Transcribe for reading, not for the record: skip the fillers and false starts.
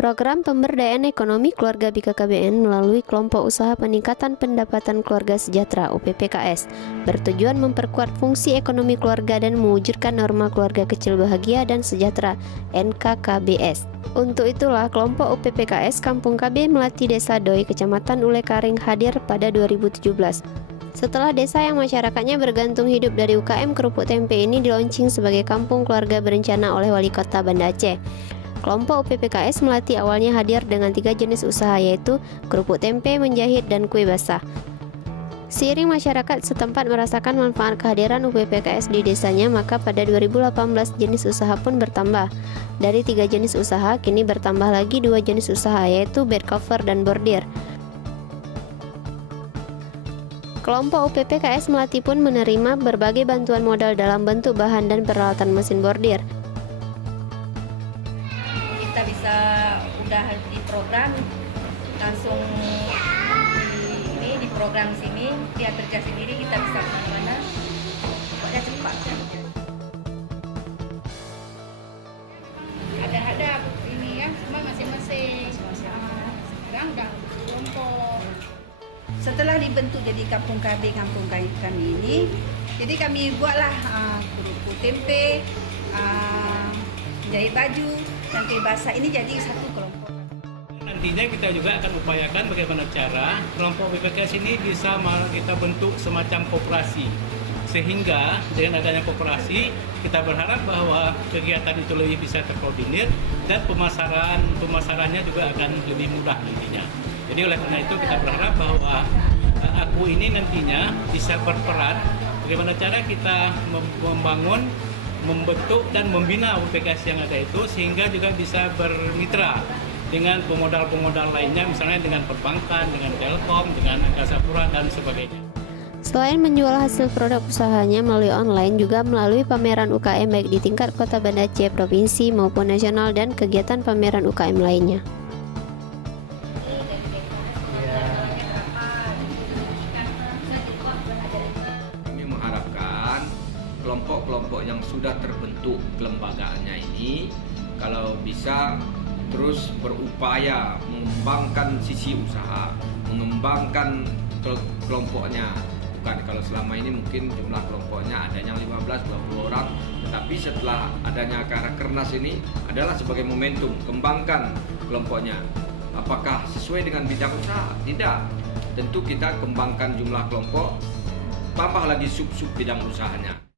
Program Pemberdayaan Ekonomi Keluarga BKKBN melalui Kelompok Usaha Peningkatan Pendapatan Keluarga Sejahtera (UPPKS) bertujuan memperkuat fungsi ekonomi keluarga dan mewujudkan norma keluarga kecil bahagia dan sejahtera (NKKBS). Untuk itulah kelompok UPPKS Kampung KB Melati Desa Doi, Kecamatan Ulekaring hadir pada 2017. Setelah desa yang masyarakatnya bergantung hidup dari UKM kerupuk tempe ini dilaunching sebagai kampung keluarga berencana oleh Wali Kota Banda Aceh. Kelompok UPPKS Melati awalnya hadir dengan 3 jenis usaha, yaitu kerupuk tempe, menjahit, dan kue basah. Seiring masyarakat setempat merasakan manfaat kehadiran UPPKS di desanya, maka pada 2018 jenis usaha pun bertambah. Dari 3 jenis usaha, kini bertambah lagi 2 jenis usaha, yaitu bed cover dan bordir. Kelompok UPPKS Melati pun menerima berbagai bantuan modal dalam bentuk bahan dan peralatan mesin bordir. Kita bisa udah di program langsung di program sini, dia kerja sendiri, kita bisa kemana-mana, pokoknya cepat ya. Ada ini ya, cuma masing-masing sekarang udah kelompok. Setelah dibentuk jadi kampung kami ini, jadi kami buatlah kerupuk tempe, jahit baju, dan kue basah ini jadi satu kelompok. Nantinya kita juga akan upayakan bagaimana cara kelompok UPPKS ini bisa kita bentuk semacam koperasi. Sehingga dengan adanya koperasi, kita berharap bahwa kegiatan itu lebih bisa terkoordinir dan pemasarannya juga akan lebih mudah nantinya. Jadi oleh karena itu kita berharap bahwa aku ini nantinya bisa berperan bagaimana cara kita membangun, membentuk dan membina UPPKS yang ada itu, sehingga juga bisa bermitra dengan pemodal-pemodal lainnya, misalnya dengan perbankan, dengan Telkom, dengan Angkasa Pura dan sebagainya. Selain menjual hasil produk usahanya melalui online, juga melalui pameran UKM baik di tingkat Kota Banda Aceh, provinsi maupun nasional, dan kegiatan pameran UKM lainnya. Kami mengharapkan kelompok-kelompok yang sudah terbentuk kelembagaannya ini, kalau bisa terus berupaya mengembangkan sisi usaha, mengembangkan kelompoknya. Bukan kalau selama ini mungkin jumlah kelompoknya ada yang 15-20 orang, tetapi setelah adanya Rakernas ini adalah sebagai momentum, kembangkan kelompoknya. Apakah sesuai dengan bidang usaha? Tidak. Tentu kita kembangkan jumlah kelompok, tambah lagi sub-sub bidang usahanya.